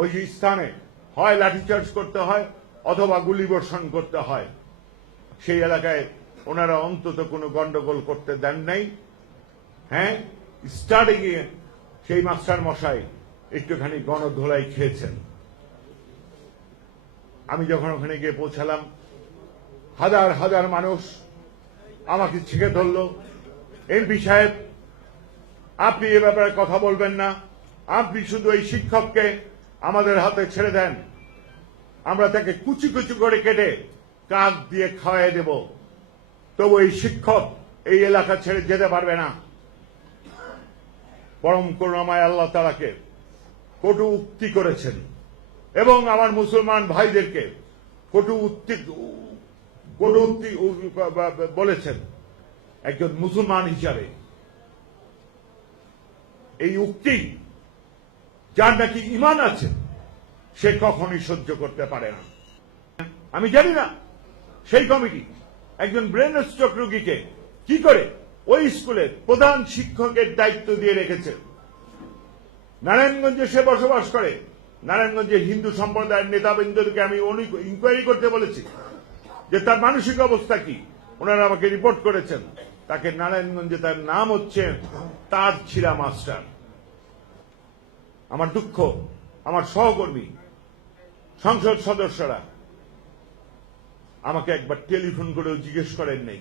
ওই স্থানে হয় লাঠিচার্জ করতে হয় অথবা গুলিবর্ষণ করতে হয়। সেই এলাকায় ওনারা অন্তত কোনো গন্ডগোল করতে দেন নাই। হ্যাঁ, স্টার্টে গিয়ে সেই মাস্টার মশাই একটুখানি গণধোলাই খেয়েছেন। আমি যখন ওখানে গিয়ে পৌঁছালাম, হাজার হাজার মানুষ আমাকে ছেঁকে ধরল, এমপি সাহেব আপনি এ ব্যাপারে কথা বলবেন না, আপনি শুধু এই শিক্ষককে আমাদের হাতে ছেড়ে দেন, আমরা তাকে কুচি কুচি করে কেটে কাক দিয়ে খাওয়াই দেব, তবু এই শিক্ষক এই এলাকা ছেড়ে যেতে পারবে না। পরম করুণাময় আল্লাহ তাআলাকে কটু উক্তি করেছেন এবং আমার মুসলমান ভাইদেরকে কটু উক্তি বলেছেন। একজন মুসলমান হিসাবে এই উক্তি যার নাকি ঈমান আছে সে কখনোই সহ্য করতে পারে না। আমি জানি না সেই কমিটি একজন ব্রেন স্ট্রোক রোগীকে কি করে ওই স্কুলের প্রধান শিক্ষকের দায়িত্ব দিয়ে রেখেছে। নারায়ণগঞ্জে সে বসবাস করে। নারায়ণগঞ্জের হিন্দু সম্প্রদায়ের নেতাবৃন্দকে আমি ইনকোয়ারি করতে বলেছি যে তার মানসিক অবস্থা কি। ওনারা আমাকে রিপোর্ট করেছেন তাকে নারায়ণগঞ্জে তার নাম হচ্ছে তাজ ছিরা মাস্টার। আমার দুঃখ, আমার সহকর্মী সংসদ সদস্যরা আমাকে একবার টেলিফোন করেও জিজ্ঞেস করেন নাই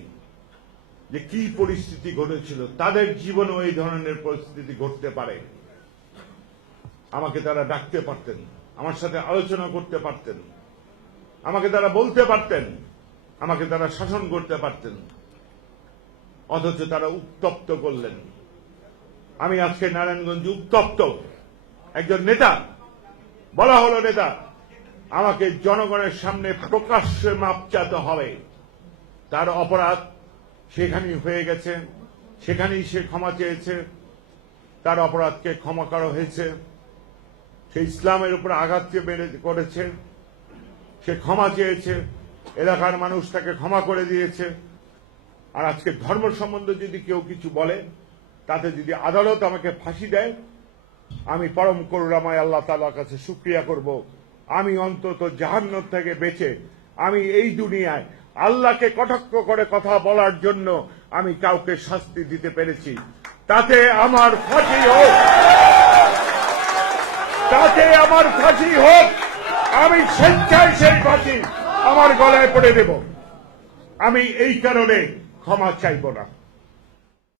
যে কি পরিস্থিতি ঘটেছিল, তাদের জীবনেও এই ধরনের পরিস্থিতি ঘটতে পারে। আমাকে তারা ডাকতে পারতেন, আমার সাথে আলোচনা করতে পারতেন, আমাকে তারা বলতে পারতেন, আমাকে তারা শাসন করতে পারতেন, অথচ তারা উত্তপ্ত করলেন। আমি আজকে নারায়ণগঞ্জ উত্তপ্ত। একজন নেতা, বলা হলো নেতা, আমাকে জনগণের সামনে প্রকাশ্যে মাপ চাইতে হবে। তার অপরাধ সেখানেই হয়ে গেছে, সেখানেই সে ক্ষমা চেয়েছে, তার অপরাধকে ক্ষমা করা হয়েছে। সে ইসলামের উপর আঘাত করেছে, সে ক্ষমা চেয়েছে, এলাকার মানুষ তাকে ক্ষমা করে দিয়েছে। আর আজকে ধর্ম সম্বন্ধে যদি কেউ কিছু বলে, তাতে যদি আদালত আমাকে ফাঁসি দেয়, আমি পরম করুণাময় আল্লাহ তাআলার কাছে শুকরিয়া করব। আমি অন্তত জাহান্নাম থেকে বেঁচে আমি এই দুনিয়ায় আল্লাহকে কটাক্ষ করে কথা বলার জন্য আমি কাউকে শাস্তি দিতে পেরেছি। তাতে আমার ফাঁসি হোক, তাতে আমার ফাঁসি হোক, আমি স্বেচ্ছায় সেই ফাঁসি আমার গলায় পড়ে দেব। আমি এই কারণে ক্ষমা চাইব না।